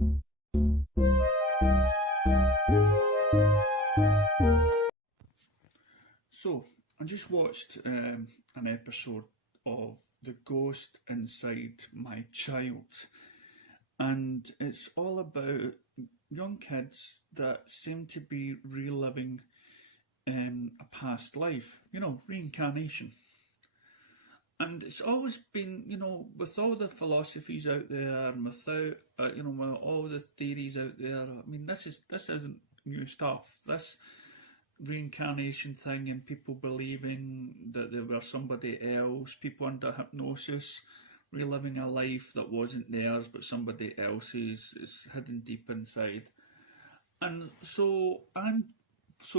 So, I just watched an episode of The Ghost Inside My Child, and it's all about young kids that seem to be reliving a past life, reincarnation. And it's always been, with all the philosophies out there and without, with all the theories out there. I mean, this isn't new stuff. This reincarnation thing and people believing that they were somebody else, people under hypnosis reliving a life that wasn't theirs but somebody else's, is hidden deep inside. And so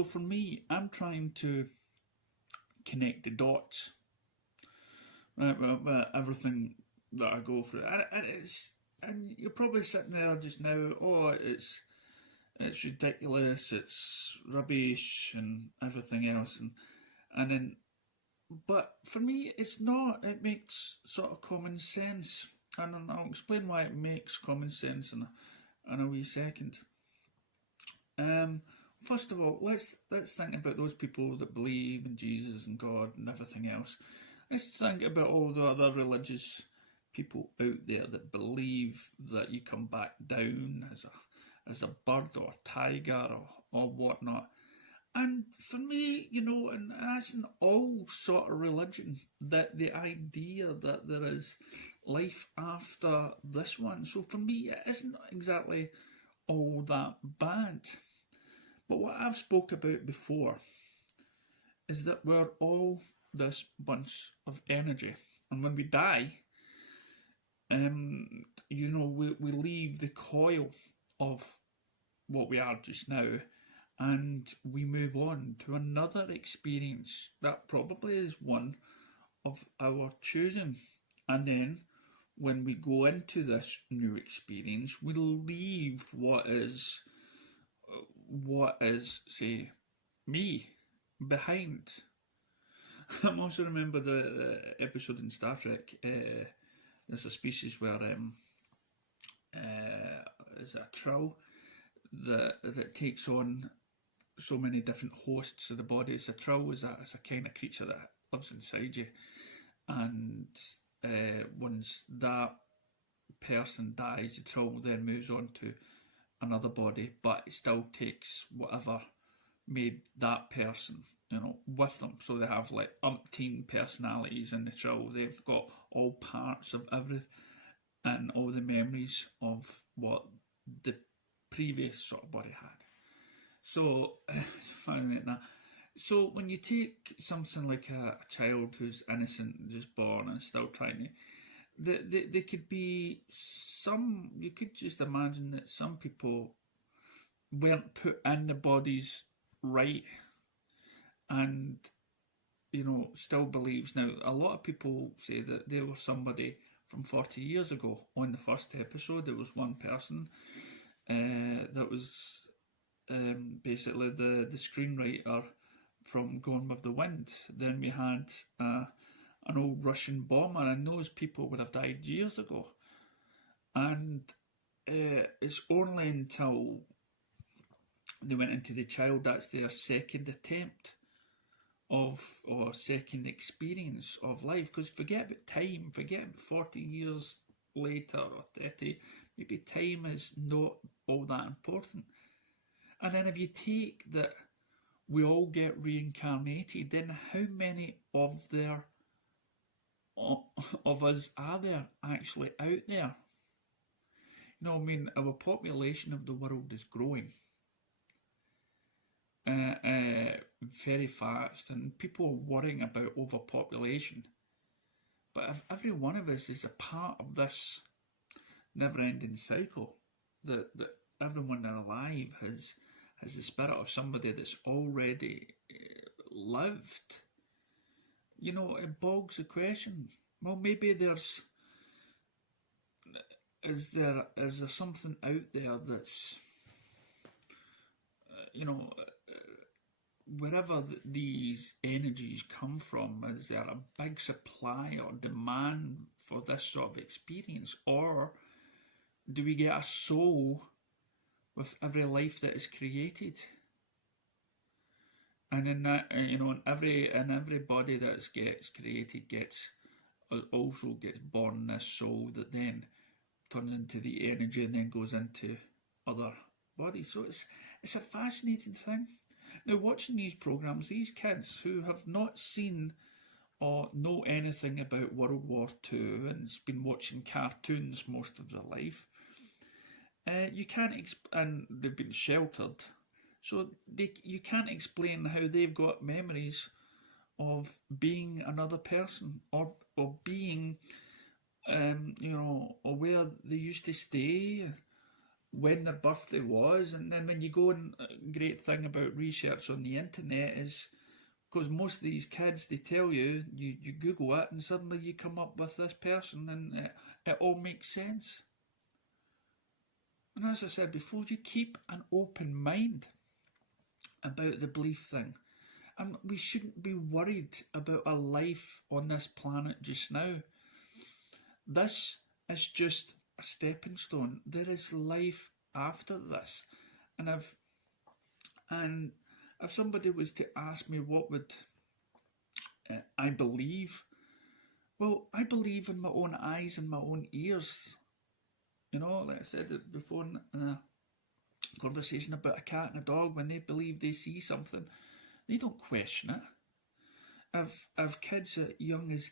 for me, I'm trying to connect the dots with everything that I go through, and you're probably sitting there just now, it's ridiculous, it's rubbish and everything else, and then, but for me it's not. It makes sort of common sense, and I'll explain why it makes common sense in a wee second. First of all, let's think about those people that believe in Jesus and God and everything else. Let's think about all the other religious people out there that believe that you come back down as a bird or a tiger or whatnot. And for me, and that's in all sort of religion, that the idea that there is life after this one. So for me, it isn't exactly all that bad. But what I've spoke about before is that we're all this bunch of energy. And when we die, we leave the coil of what we are just now, and we move on to another experience that probably is one of our choosing. And then when we go into this new experience, we leave what is, say, me behind. I also remember the episode in Star Trek. There's a species where is a troll that takes on so many different hosts of the body. So a troll is a kind of creature that lives inside you, and once that person dies, the troll then moves on to another body, but it still takes whatever made that person, with them. So they have like umpteen personalities in the troll. They've got all parts of everything and all the memories of what the previous sort of body had. So, finding it that. So when you take something like a child who's innocent, just born and still trying to, they could be some, you could just imagine that some people weren't put in the bodies right, and still believes. Now, a lot of people say that they were somebody from 40 years ago. On the first episode, there was one person that was basically the screenwriter from Gone with the Wind. Then we had an old Russian bomber, and those people would have died years ago. And it's only until they went into the child, that's their second attempt or second experience of life. Because forget about time, forget 40 years later or 30, maybe time is not all that important. And then if you take that we all get reincarnated, then how many of us are there actually out there? Our population of the world is growing very fast, and people are worrying about overpopulation. But if every one of us is a part of this never-ending cycle, that everyone alive has the spirit of somebody that's already lived, it bogs the question. Well, maybe is there something out there that's, wherever these energies come from, is there a big supply or demand for this sort of experience? Or do we get a soul with every life that is created? And in that, in every body that gets created also gets born this soul that then turns into the energy and then goes into other bodies. So it's a fascinating thing. Now, watching these programs, these kids who have not seen or know anything about World War II and has been watching cartoons most of their life, you can't and they've been sheltered, so you can't explain how they've got memories of being another person or being, or where they used to stay, when their birthday was. And then when you go, and a great thing about research on the internet is, because most of these kids, they tell you, you Google it and suddenly you come up with this person and it all makes sense. And as I said before, you keep an open mind about the belief thing. And we shouldn't be worried about our life on this planet just now. This is just a stepping stone. There is life after this. And if somebody was to ask me what would I believe, well, I believe in my own eyes and my own ears. Like I said before in a conversation about a cat and a dog, when they believe they see something, they don't question it. If kids as young as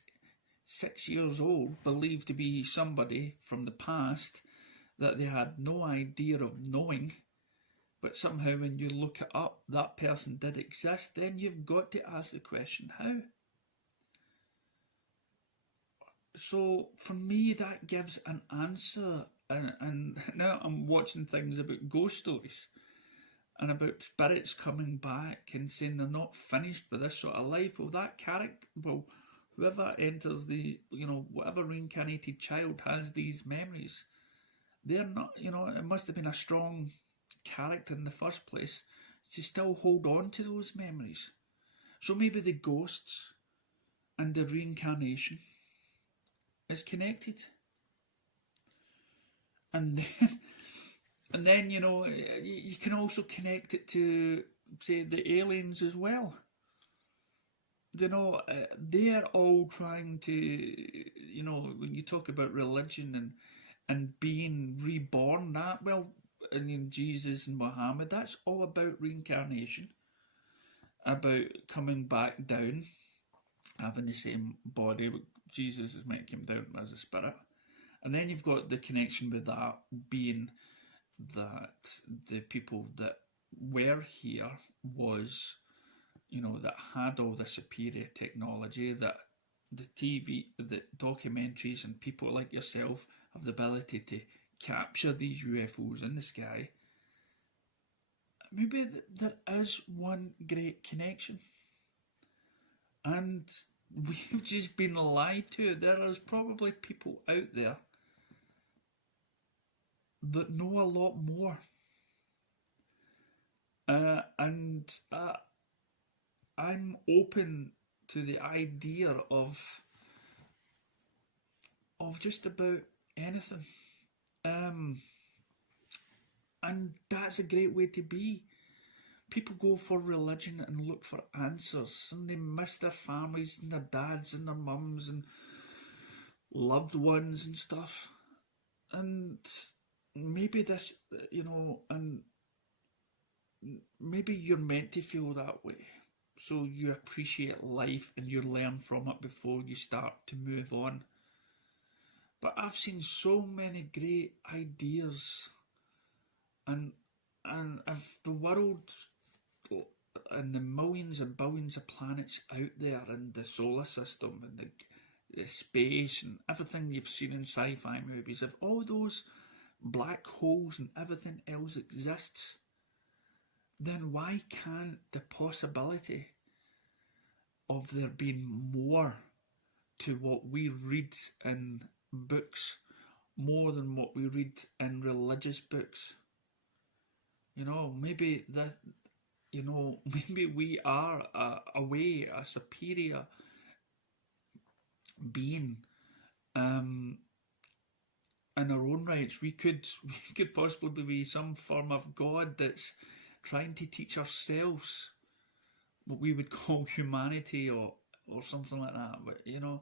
6 years old believe to be somebody from the past that they had no idea of knowing, but somehow when you look it up, that person did exist, then you've got to ask the question, how? So for me, that gives an answer. And now I'm watching things about ghost stories and about spirits coming back and saying they're not finished with this sort of life. Well, that character, whoever enters whatever reincarnated child has these memories, they're not, it must have been a strong character in the first place to still hold on to those memories. So maybe the ghosts and the reincarnation is connected. And then, you can also connect it to, say, the aliens as well. They're all trying to, when you talk about religion and being reborn, Jesus and Muhammad, that's all about reincarnation, about coming back down, having the same body. Jesus is meant to come down as a spirit. And then you've got the connection with that being that the people that were here was, that had all the superior technology, that the TV, the documentaries and people like yourself have the ability to capture these UFOs in the sky. Maybe there is one great connection. And we've just been lied to. There is probably people out there that know a lot more. And I'm open to the idea of just about anything. And that's a great way to be. People go for religion and look for answers, and they miss their families and their dads and their mums and loved ones and stuff. And maybe this, and maybe you're meant to feel that way. So you appreciate life and you learn from it before you start to move on. But I've seen so many great ideas, and if the world and the millions and billions of planets out there in the solar system and the space and everything you've seen in sci-fi movies, if all those black holes and everything else exists, then why can't the possibility of there being more to what we read in books, more than what we read in religious books? Maybe that, maybe we are a superior being, in our own rights. We could possibly be some form of God that's trying to teach ourselves what we would call humanity, or something like that. But you know,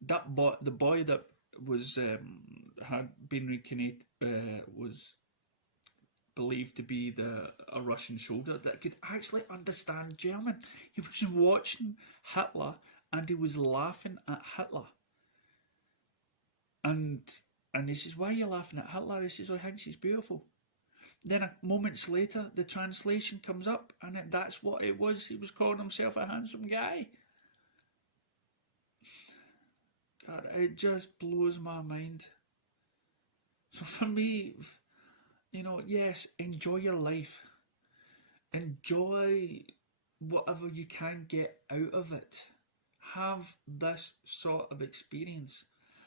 the boy that was had been reincarnated was believed to be a Russian soldier that could actually understand German. He was watching Hitler and he was laughing at Hitler. And he says, "Why are you laughing at Hitler?" He says, "Oh, he thinks he's beautiful." Then moments later, the translation comes up, and that's what it was. He was calling himself a handsome guy. God, it just blows my mind. So for me, you know, yes, enjoy your life. Enjoy whatever you can get out of it. Have this sort of experience.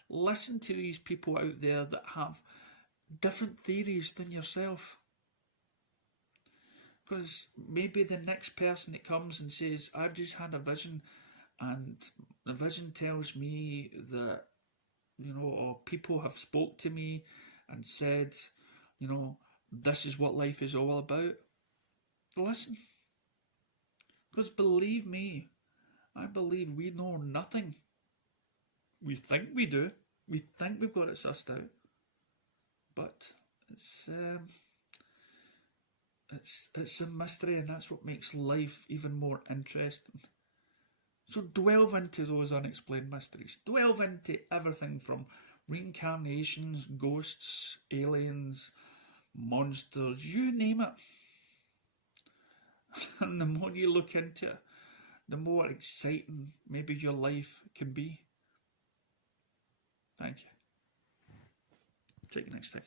Listen to these people out there that have different theories than yourself. Because maybe the next person that comes and says, "I've just had a vision, and the vision tells me that, you know, or people have spoke to me and said, you know, this is what life is all about." Listen. Because believe me, I believe we know nothing. We think we do. We think we've got it sussed out. But it's a mystery, and that's what makes life even more interesting. So delve into those unexplained mysteries. Delve into everything from reincarnations, ghosts, aliens, monsters, you name it. And the more you look into it, the more exciting maybe your life can be. Thank you. See you next time.